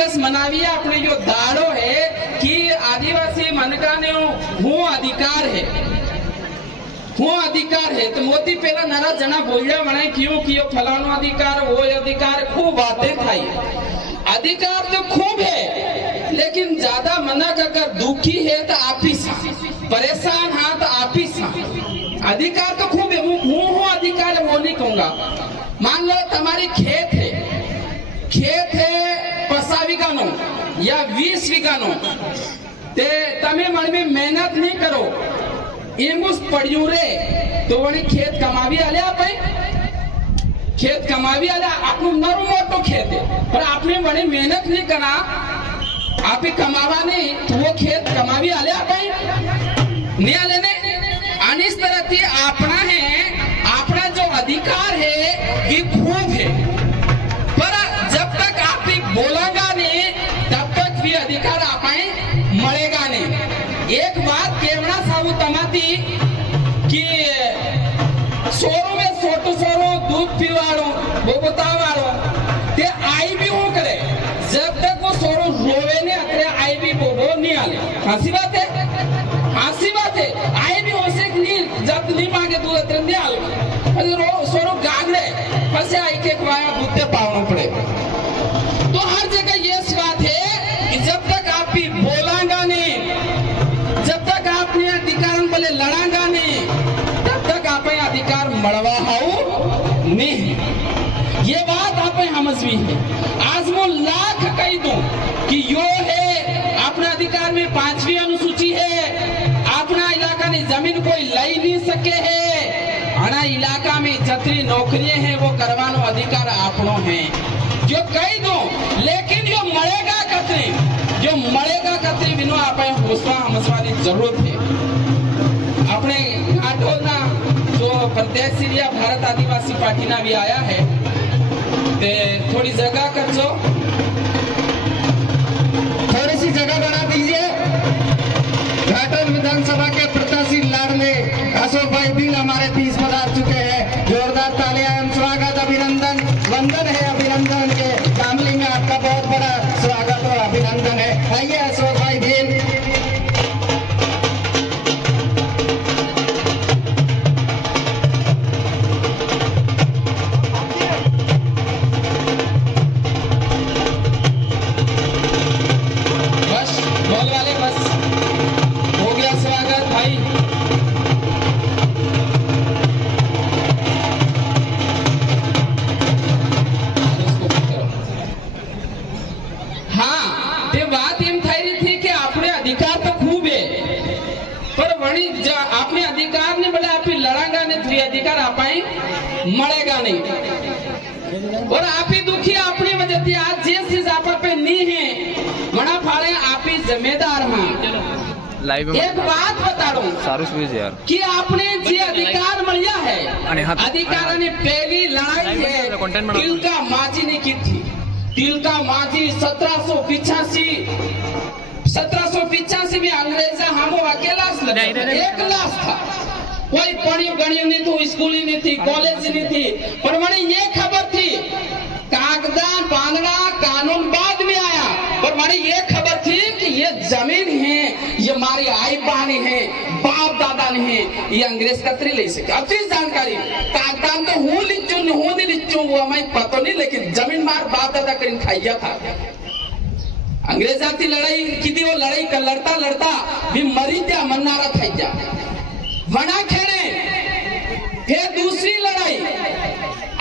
दिवस मनावी अपने जो दाड़ो है कि आदिवासी मनका ने हूँ अधिकार है तो मोदी पेला नारा जना बोलिया मने क्यों फलानो अधिकार वो अधिकार खूब बातें थाई। अधिकार तो खूब है लेकिन ज्यादा मना कर दुखी है तो आप ही परेशान हाँ तो आप ही अधिकार तो खूब है हूँ अधिकार है वो नहीं कहूंगा। मान लो तुम्हारी खेत है 50 वीघानो या 20 वीघानो ते तमे मन में मेहनत नहीं करो इमुस पड़ियो रे तो वने खेत कमावी आले आप खेत कमावी आले आपनु नरम मोटो खेत है पर आपने वने मेहनत नहीं करा आप ही कमावा नहीं तो वो खेत कमावी आले आप नहीं आले ने इस तरह से अपना जो अधिकार है ये खूब है पर जब तक आप बोलेगा नहीं तब तक भी अधिकार आप मरेगा नहीं। एक बात केवड़ा साबु तमाती कि सोरो में सोरो दूध पीवाड़ो वो बतावाड़ो ते आई भी वो करे जब तक वो सोरो रोवे ने अतरे आई भी वो नहीं आले। हंसी बात है आई भी हो से नहीं जब नहीं मांगे दूध अतरे नहीं आले सोरो गागड़े फंसे आई के खवाया दूध ते पावना पड़े। तो हर जगह ये बात है कि जब तक आप भी बोलांगा नहीं जब तक आपने अधिकार बोले लड़ांगा नहीं तब तक आप अधिकार मड़वा हाउ नहीं। ये बात आप समझवी है। आज वो लाख कही दूं कि यो है अपने अधिकार में 5वीं अनुसूची है अपना इलाका ने जमीन कोई लाई नहीं सके है आना इलाका में जतरी नौकरियां हैं वो करवानो अधिकार आपनो है जो कही दो। लेकिन जो मरेगा कतरी बिनो आप हौसला समझवानी जरूरत है। अपने आठोना जो प्रदेश सीरिया भारत आदिवासी पार्टी ना भी आया है ते थोड़ी जगह कर जो थोड़ी सी जगह बना दीजिए। घाटन विधानसभा के प्रत्याशी लाडले अशोक भाई भी हमारे 30 पधार चुके हैं। जोरदार तालियां एवं स्वागत अभिनंदन वंदन है अभिनंदन के शामिल में आपका बहुत बड़ा स्वागत और अभिनंदन है। आइए अशोक भाई भील। बस बोल वाले बस हो गया स्वागत भाई। हाँ ते बात एम થઈ રહી थी कि अपने अधिकार तो खूब है पर वणी अपने अधिकार ने बड़े आप लड़ांगा नहीं तो अधिकार आप मरेगा नहीं। और आप ही दुखी अपनी वजह से आज जिस चीज आप पे नहीं है मना फाड़े आप ही जिम्मेदार हैं। एक बात बता रहा कि आपने जे अधिकार मिला है अधिकार ने पहली लड़ाई है तिलका माझी ने की थी। तिलका माझी 1785 में अंग्रेजा हम अकेला एक लाश था कोई पढ़ी गणी नहीं थी स्कूल ही नहीं थी कॉलेज नहीं थी पर मैंने ये खबर थी कागदा बांधना कानून बाद में आया पर मैंने ये खबर थी कि ये जमीन है ये हमारी आई बहनी है बाप दादा ने है ये अंग्रेज कतरी ले सके। अब चीज जानकारी कागदान तो हूँ नहीं लिचू वो हमें पता नहीं लेकिन जमीन मार बाप दादा करीन खाइया था। अंग्रेज आती लड़ाई की थी वो लड़ाई का लड़ता भी मरी त्या मन्नारा था जा वना खेड़े। फिर दूसरी लड़ाई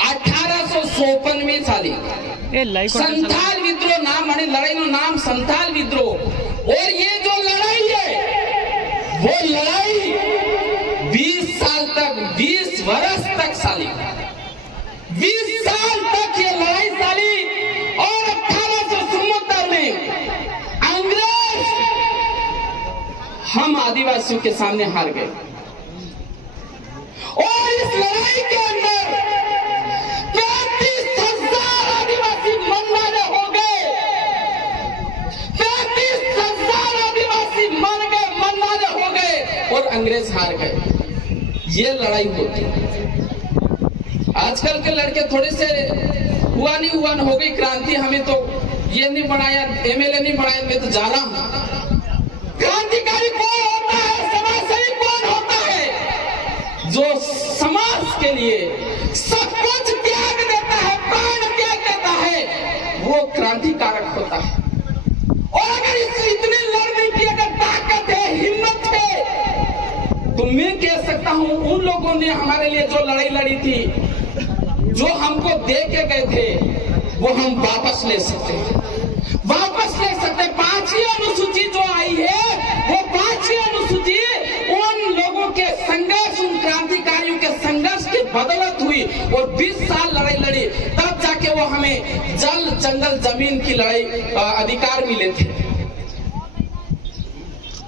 1854 में साली संथाल विद्रोह नाम माने लड़ाई नो नाम संथाल विद्रोह। और ये जो लड़ाई है वो लड़ाई 20 साल तक 20 वर्ष तक साली 20 साल तक ये लड़ाई साली। और 1870 में अंग्रेज हम आदिवासियों के सामने हार गए और इस लड़ाई के अंदर 35,000 आदिवासी मरने हो गए। 35,000 आदिवासी मरने हो गए और अंग्रेज हार गए। ये लड़ाई होती। आजकल के लड़के थोड़े से हुआ नहीं हो गई क्रांति हमें तो ये नहीं बनाया, एमएलए नहीं बनाया, मैं तो जा रहा हूं। क्रांतिकारी कौन होता है, समाजसेवी कौन होता है? जो समाज के लिए सब कुछ त्याग देता है, प्राण त्याग देता है, वो क्रांतिकारक होता है। और अगर इतने लड़ने की अगर ताकत है, हिम्मत है, तो मैं कह सकता हूं उन लोगों ने हमारे लिए जो लड़ाई लड़ी थी, जो हमको दे के गए थे, वो हम वापस ले सकते हैं, वापस ले सकते हैं। 5वीं अनुसूची जो आई है, वो 5वीं अनुसूची उन लोगों के संघर्ष, उन क्रांतिकारियों के संघर्ष की बदौलत हुई और 20 साल लड़ाई लड़ी, तब जाके वो हमें जल जंगल जमीन की लड़ाई अधिकार मिले थे,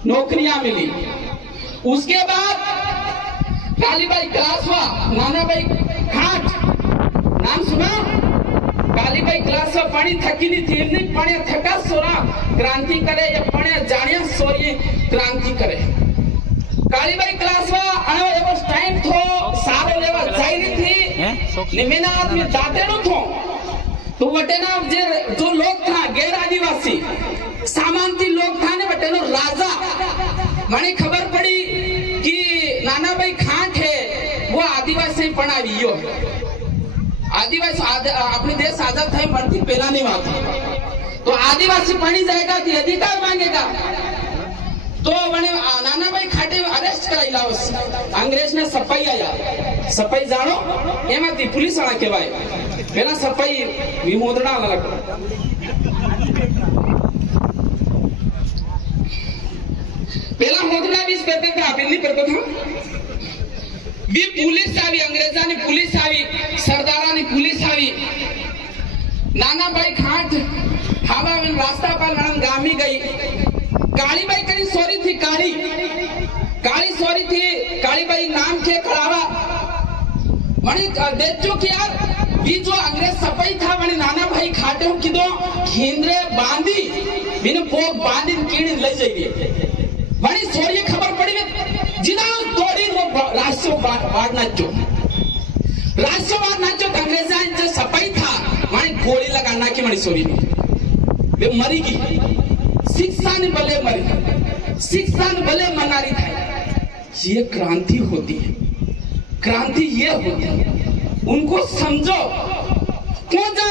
नौकरियां मिली। उसके बाद कालीबाई क्लासवा, नानाबाई खाट, नाम सुना? कालीबाई क्लासवा पानी थकी नहीं थी, नहीं पानी थका सोरा क्रांति करे या पानी जानिया सोरी क्रांति करे। कालीबाई क्लासवा अने एवो टाइम थो सारो लेवा जाई नहीं थी, निमेना आदमी दाते नो थो, तो वटेना जो लोग था गैर आदिवासी सामान्य लोग था ने वटेनो राजा, મને ખબર પડી કે નાનાભાઈ ખાંટ है वो आदिवासी पण आवियो। आदिवासी अपने देश आजाद થાય મળતી પહેલા ની વાત, तो आदिवासी पानी जाएगा तो अधिकार मांगेगा, तो मैंने नानाभाई खाटे अरेस्ट कराई लावस। अंग्रेज ने सफाई आया, सफाई जानो एमांथी पुलिस वाला कहेवाय, पहला सफाई विमोदड़ा अलग, पहला मोदड़ा भी करते थे, आप नहीं करते थे। भी पुलिस आई, अंग्रेजा ने पुलिस आई, सरदारा ने पुलिस आई। नानाभाई खाट हवा में रास्ता पर लड़न गामी गई। कालीबाई कहीं सॉरी थी, काली सॉरी थी, कालीबाई नाम के खड़ावा मणि देखो कि यार भी जो अंग्रेज सफाई था मणि नानाभाई खाटे हो किदो केंद्रे बांधी बिन पोक बांधी कीड़ी ले जाइए मणि सॉरी खबर पड़ी जिना तोड़ी वो राष्ट्रवाद नाचो अंग्रेजा जो सफाई था मणि गोली लगाना की मणि सॉरी वे मरी गई, शिक्षा ने भले मरी, शिक्षा ने भले मनारी था। ये क्रांति होती है, क्रांति ये होती है, उनको समझो। पोंजा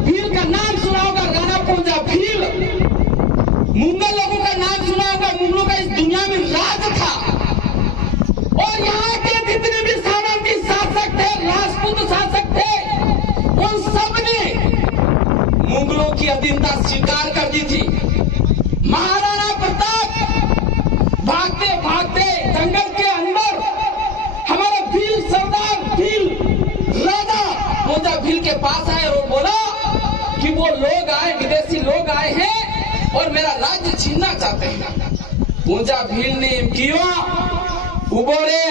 भील का नाम सुना होगा, राणा पोंजा भील, मुंगल लोगों का नाम सुना होगा, मुगलों का इस दुनिया में राज था। और यहाँ के जितने भी सामंती शासक थे, राजपूत शासक थे, उन सब ने मुगलों की अधीनता स्वीकार कर दी थी। महाराणा प्रताप भागते भागते जंगल के अंदर हमारा भील सरदार भील राजा पोंजा भील के पास आए और बोला कि वो लोग आए, विदेशी लोग आए हैं और मेरा राज्य छीनना चाहते हैं। पोंजा भील ने क्यों उबो रे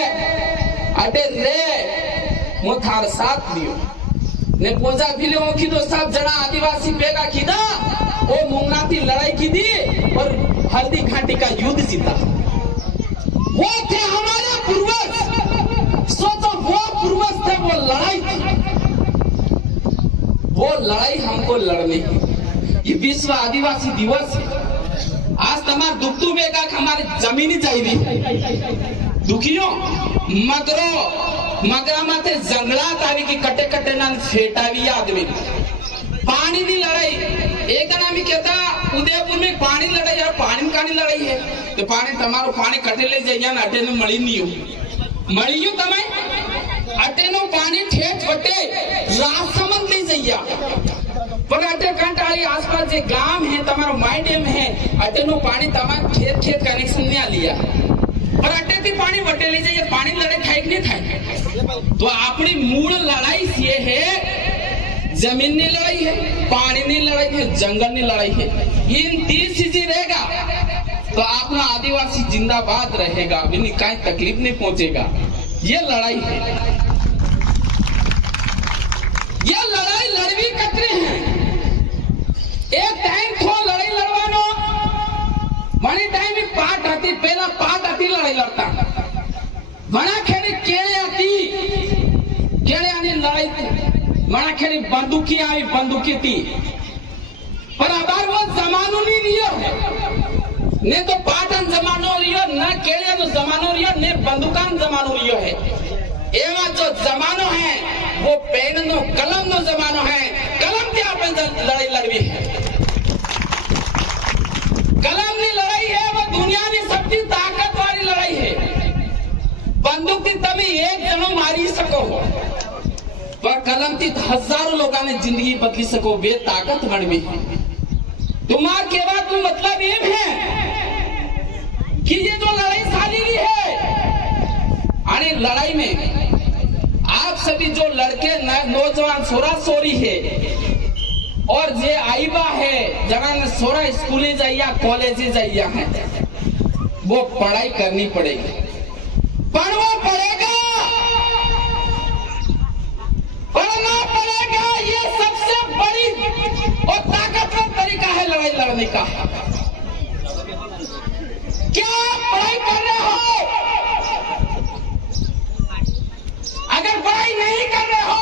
अटे रे मो थार साथ दियो ने पोंजा भील की तो सब जना आदिवासी बेगा कीदा वो मुंगनाथी लड़ाई की दी और हल्दी घाटी का युद्ध जीता। वो थे हमारे पूर्वज, सोचो वो पूर्वज थे, वो लड़ाई थी, वो लड़ाई हमको लड़नी। ये विश्व आदिवासी दिवस है। आज तमार दुखतु बेगा हमारी जमीनी चाहिए दुखियों मगरा माथे जंगलात आवी की कटे कटे ना फेटावी आदमी पानी की लड़ाई। एक दिन आमी कहता उदयपुर में पानी लड़ाई है, पानी कानी लड़ाई है तो पानी तमारो पानी कटे ले जाइए ना अटे मળી नहीं हो मळियो तमे अटे नो पानी ठेठ वटे राजसमंद ले जाइए पर अटे कंटाली आसपास जे गांव है तमारो माई डैम है अटे नो पानी तमार खेत खेत कनेक्शन ने लिया पर अटे थी पानी वटे ले जाइए पानी लड़ाई થાય કે नहीं થાય। तो अपनी मूल लड़ाई ये है, जमीन की लड़ाई है, पानी की लड़ाई है, जंगल की लड़ाई है। इन 3 चीजें रहेगा तो अपना आदिवासी जिंदाबाद रहेगा, बिनी कहीं तकलीफ नहीं पहुंचेगा। ये लड़ाई है, ये लड़ाई लड़वी कतरे हैं। एक टाइम थो लड़ाई लड़वानो मणी टाइम एक पाट आती, पहला पाट आती लड़ाई लड़ता मना खेड़ी केळे आनी लड़ाई थी, मना खेड़ी बंदूकी आई बंदूकी थी। पर अबार वो जमानो नहीं रियो है, ने तो पाटन जमानो रियो, न केले तो जमानो रियो, ने बंदूकान जमानो रियो है। एवं जो जमानो है वो पेन नो कलम नो जमानो है। कलम के आप लड़ाई लड़वी है, कलम की लड़ाई है वो दुनिया की सबसे ताकत वाली लड़ाई है। बंदूक की तभी एक जनो मारी सको, पर कलम की हजारों लोगों ने जिंदगी बदली सको, वे ताकत बनवी है। तुम्हार के बाद मतलब ये है कि ये जो लड़ाई साली है, अरे लड़ाई में आप सभी जो लड़के नौजवान सोरा सोरी है और जे आईबा है जगह सोरा स्कूले जाइया कॉलेजे जाइया है, वो पढ़ाई करनी पड़ेगी, पढ़ना पड़ेगा, पढ़ना पड़ेगा। ये सबसे बड़ी और ताकतवर तरीका है लड़ाई लड़ने का। क्या पढ़ाई कर रहे हो? अगर पढ़ाई नहीं कर रहे हो,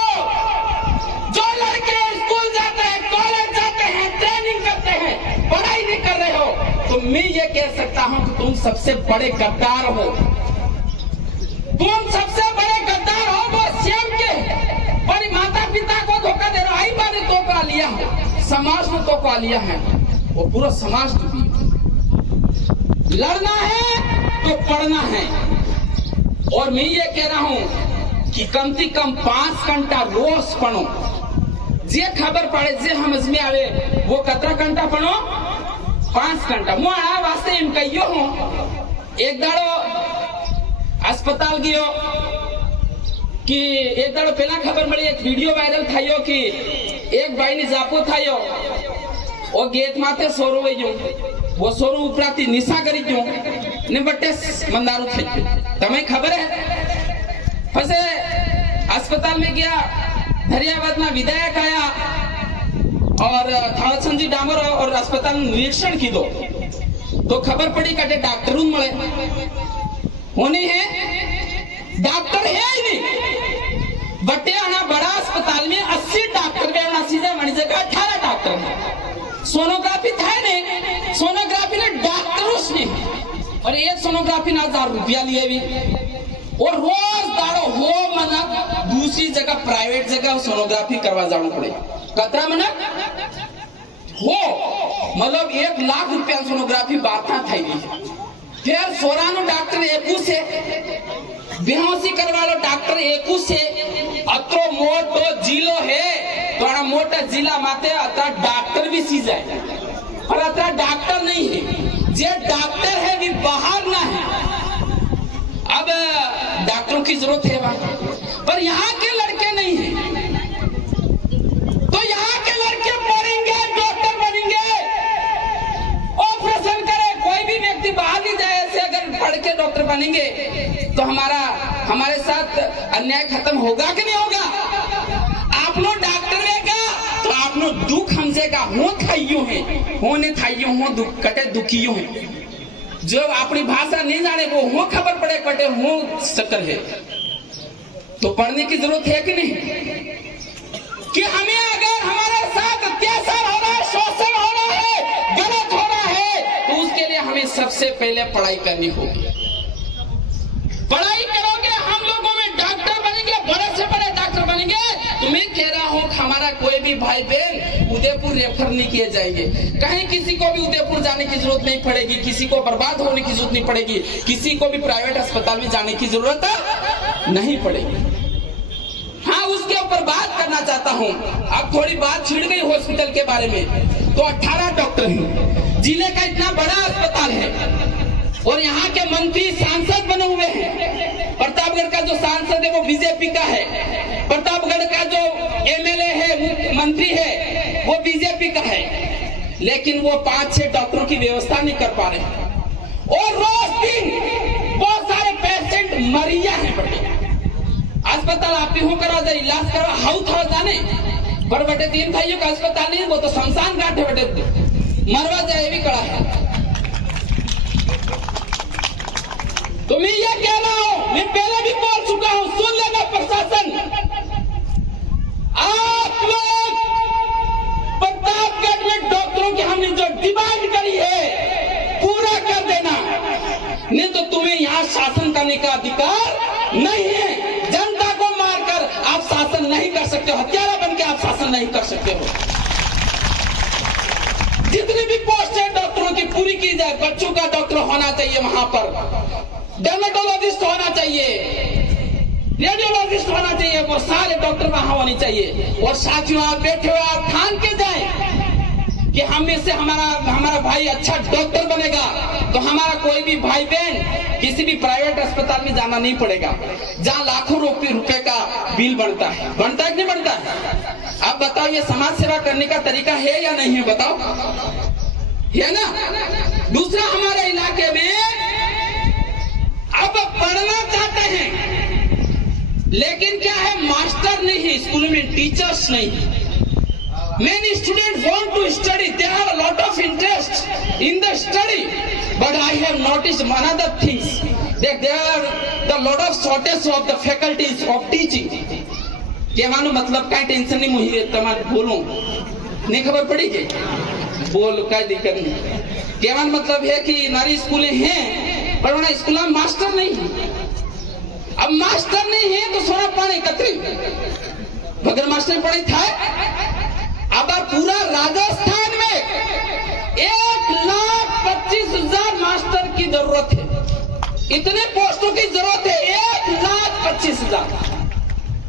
जो लड़के स्कूल जाते हैं, कॉलेज जाते हैं, ट्रेनिंग करते हैं, पढ़ाई नहीं कर रहे हो, तो मैं ये कह सकता हूं कि तुम सबसे बड़े गद्दार हो। तुम सबसे बड़े गद्दार हो, वो स्वयं के बड़ी माता पिता को धोखा दे रहे हो। आई बाने धोखा लिया है, समाज ने धोखा लिया है, वो पूरा समाज डूबी। लड़ना है तो पढ़ना है, और मैं ये कह रहा हूं कि कम से कम 5 घंटा रोज पढ़ो। जे खबर पड़े, जे समझ में आवे, वो कितना घंटा पढ़ो? 5 घंटा। मुझे वास्ते इन कहियो हूं, एक दाड़ो अस्पताल गयो कि एक दाड़ो पहला खबर मिली, एक वीडियो वायरल थायो कि एक भाई ने जापो थायो, वो गेट माथे सोरो वयो, वो सोरो उपराती निशा करी क्यों ने बट्टे मंदारू थई गयो। तमें खबर है? फसे अस्पताल में गया, धरियाबाद में विधायक आया और थावरचंद डामोर और अस्पताल में निरीक्षण की दो, तो खबर पड़ी कटे डॉक्टर मिले होनी है, डॉक्टर है ही नहीं। बट्टे आना बड़ा अस्पताल में 80 डॉक्टर के सीधे मनी जगह 18 डॉक्टर है। सोनोग्राफी था नहीं, सोनोग्राफी ने डॉक्टरों ने, और एक सोनोग्राफी ने 1000 रुपया लिए भी, और रोज दाड़ो हो मना दूसरी जगह प्राइवेट जगह सोनोग्राफी करवा जाना पड़े। कतरा मना हो मतलब 1 लाख रुपया सोनोग्राफी बात था। फिर सोरानो डॉक्टर एकू से बेहोशी करवा लो, डॉक्टर एकू से अतो मोटो जिलो है, तो मोटा जिला माते अता डॉक्टर भी सी जाए, पर अता डॉक्टर नहीं है। जे डॉक्टर है भी बाहर ना है। अब डॉक्टरों की जरूरत है वहां, पर यहाँ के लड़के नहीं है, तो यहाँ के लड़के पढ़ेंगे, डॉक्टर बनेंगे, ऑपरेशन करे। कोई भी व्यक्ति बाहर नहीं जाए, ऐसे अगर पढ़ के डॉक्टर बनेंगे तो हमारे साथ अन्याय खत्म होगा कि नहीं होगा? आप लोग डॉक्टर रहेगा तो आप लोग दुख समझेगा, हो थाइयो है, होने थाइयो हो दुख कटे दुखियो है। जो अपनी भाषा नहीं जाने वो हो खबर पड़े कटे हो शक्कर है। तो पढ़ने की जरूरत है कि नहीं? कि हमें अगर हमारे साथ अत्याचार हो रहा है, शोषण हो रहा है, गलत हो रहा है, तो उसके लिए हमें सबसे पहले पढ़ाई करनी होगी। पढ़ाई करोगे, हम लोगों में डॉक्टर बनेंगे, बड़े से बड़े डॉक्टर बनेंगे। तो मैं कह रहा हूं हमारा कोई भी भाई बहन उदयपुर रेफर नहीं किए जाएंगे, कहीं किसी को भी उदयपुर जाने की जरूरत नहीं पड़ेगी, किसी को बर्बाद होने की जरूरत नहीं पड़ेगी, किसी को भी प्राइवेट अस्पताल में जाने की जरूरत नहीं पड़ेगी। हाँ, उसके ऊपर बात करना चाहता हूँ। अब थोड़ी बात छिड़ गई हॉस्पिटल के बारे में, तो 18 डॉक्टर हैं, जिले का इतना बड़ा अस्पताल है, और यहाँ के मंत्री सांसद बने हुए हैं। प्रतापगढ़ का जो सांसद है वो बीजेपी का है, प्रतापगढ़ का जो एमएलए है, मंत्री है, वो बीजेपी का है, लेकिन वो 5-6 डॉक्टरों की व्यवस्था नहीं कर पा रहे, और रोज दिन बहुत सारे पेशेंट मरिया हैं। बटे अस्पताल आप भी हो करा जाए, इलाज करा हाउ था जाने पर बटे 3 भाइयों का अस्पताल नहीं, वो तो शमशान घाट है, बटे मरवा जाए भी कड़ा है। तो मैं ये कह रहा हूं, मैं पहले भी बोल चुका हूं, सुन लेना प्रशासन, आप लोग प्रतापगढ़ में डॉक्टरों सकते हो। जितनी भी पोस्ट है डॉक्टरों की पूरी की जाए। बच्चों का डॉक्टर होना चाहिए, वहां पर डर्मेटोलॉजिस्ट होना चाहिए, रेडियोलॉजिस्ट होना चाहिए, वो सारे डॉक्टर वहां होने चाहिए। और साथियों, आप बैठे हो, आप ठान के जाए कि हम में से हमारा भाई अच्छा डॉक्टर बनेगा, तो हमारा कोई भी भाई बहन किसी भी प्राइवेट अस्पताल में जाना नहीं पड़ेगा, जहां लाखों रुपए का बिल बनता है कि नहीं बनता है? अब बताओ, ये समाज सेवा करने का तरीका है या नहीं है? बताओ, है ना? दूसरा, हमारे इलाके में अब पढ़ना चाहते हैं, लेकिन क्या है, मास्टर नहीं है स्कूल में, टीचर्स नहीं है। Many students want to study. They have a lot of interest in the study. But I have noticed another things, that there are the lot of shortage of the faculties of teaching. कहवानो मतलब काय tension नहीं मुझे, तुम्हारे बोलो नहीं खबर पड़ी के बोल, काय दिक्कत नहीं। कहवानो मतलब है कि नारी स्कूलें हैं, पर वहाँ स्कूल में मास्टर नहीं है। अब मास्टर नहीं है तो सोना पानी कतरी बगैर मास्टर पढ़ाई था। अब पूरा राजस्थान में 1,25,000 मास्टर की जरूरत है, इतने पोस्टों की जरूरत है, 1,25,000।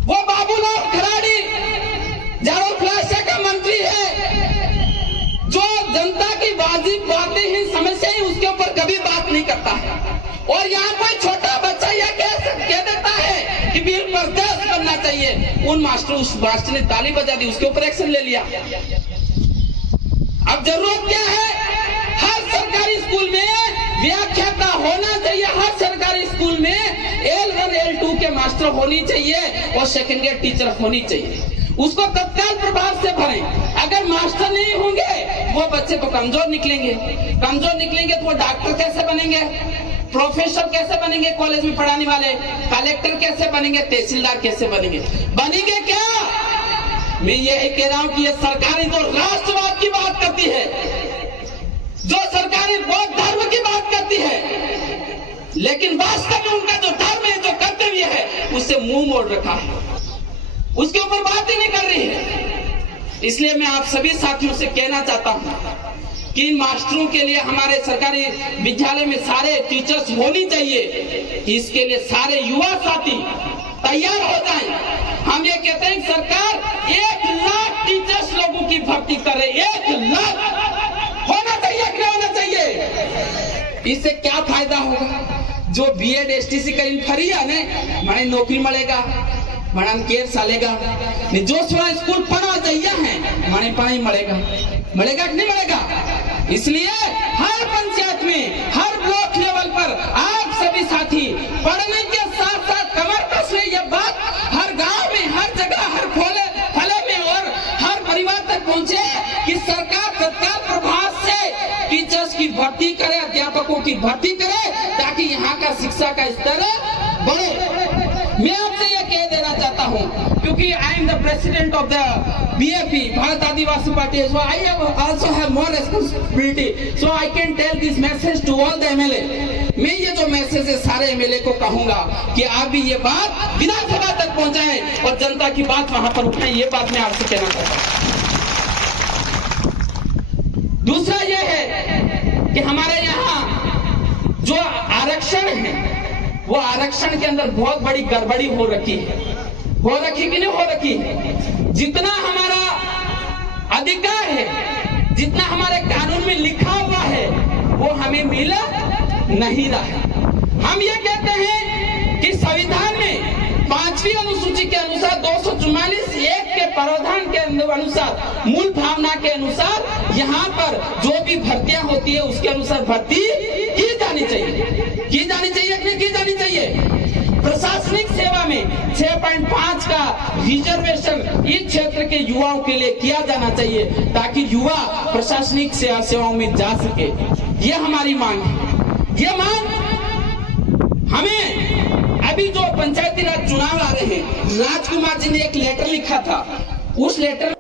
वो बाबूलाल खराड़ी झाड़ू फ्लाशा का मंत्री है, जो जनता की वाजिब बातें ही समस्या ही उसके ऊपर कभी बात नहीं करता है। और यहाँ कोई छोटा बच्चा यह कह देता है कि बिल पर 10 करना चाहिए, उस मास्टर ने ताली बजा दी, उसके ऊपर एक्शन ले लिया। अब जरूरत क्या है, हर सरकारी स्कूल में व्याख्याता होना चाहिए, हर सरकारी स्कूल में L1 L2 के मास्टर होनी चाहिए और सेकेंड ईयर टीचर होनी चाहिए। उसको तत्काल प्रभाव से भरें। अगर मास्टर नहीं होंगे वो बच्चे तो कमजोर निकलेंगे तो वो डॉक्टर कैसे बनेंगे, प्रोफेसर कैसे बनेंगे, कॉलेज में पढ़ाने वाले कलेक्टर कैसे बनेंगे, तहसीलदार कैसे बनेंगे क्या? मैं यही कह रहा हूं कि ये सरकारी जो राष्ट्रवाद की बात करती है, जो सरकारी बौद्ध धर्म की बात करती है, लेकिन वास्तव में उनका जो धर्म है, जो कर्तव्य है, उससे मुंह मोड़ रखा है, उसके ऊपर बात ही नहीं कर रही है। इसलिए मैं आप सभी साथियों से कहना चाहता हूं कि इन मास्टरों के लिए हमारे सरकारी विद्यालय में सारे टीचर्स होनी चाहिए। इसके लिए सारे युवा साथी तैयार हो जाएं। हम ये कहते हैं सरकार 1 लाख टीचर्स लोगों की भर्ती करे, 1 लाख होना चाहिए कि नहीं होना चाहिए? इससे क्या फायदा होगा? जो BEd STC का फरी है ने माने नौकरी मिलेगा, मनान केर सालेगा, जो स्कूल पढ़ा चाहिए है माने पढ़ाई मिलेगा कि नहीं मिलेगा? इसलिए हर पंचायत में, हर ब्लॉक लेवल पर आप सभी साथी पढ़ने के साथ साथ कमर कस ले, यह बात हर गांव में, हर जगह, हर फले में और हर परिवार तक पहुंचे कि सरकार तत्काल प्रभाव से टीचर्स की भर्ती करे, अध्यापकों की भर्ती करे, ताकि यहाँ का शिक्षा का स्तर बढ़े। मैं आपसे यह कह देना चाहता हूँ, क्योंकि I am the president of the BAP, Bharat Adivasi party, so I also have more responsibility, so I can tell this message to all the MLA। मैं ये जो मैसेज है सारे MLA को कहूंगा कि आप भी ये बात विधानसभा तक पहुंचाएं और जनता की बात वहां पर उठाएं। ये बात मैं आपसे कहना चाहता हूँ। दूसरा ये है कि हमारे यहाँ जो आरक्षण है, वो आरक्षण के अंदर बहुत बड़ी गड़बड़ी हो रखी कि नहीं हो रखी है? जितना हमारा अधिकार है, जितना हमारे कानून में लिखा हुआ है, वो हमें मिल नहीं रहा है। हम ये कहते हैं कि संविधान में 5वीं अनुसूची के अनुसार 244(1) के प्रावधान के अनुसार, मूल भावना के अनुसार यहाँ पर जो भी भर्तियां होती है उसके अनुसार भर्ती की जानी चाहिए कि नहीं की जानी चाहिए। प्रशासनिक सेवा में 6.5 का रिजर्वेशन इस क्षेत्र के युवाओं के लिए किया जाना चाहिए, ताकि युवा प्रशासनिक सेवाओं में जा सके। ये हमारी मांग है। ये मांग हमें अभी जो पंचायती राज चुनाव आ रहे हैं, राजकुमार जी ने एक लेटर लिखा था, उस लेटर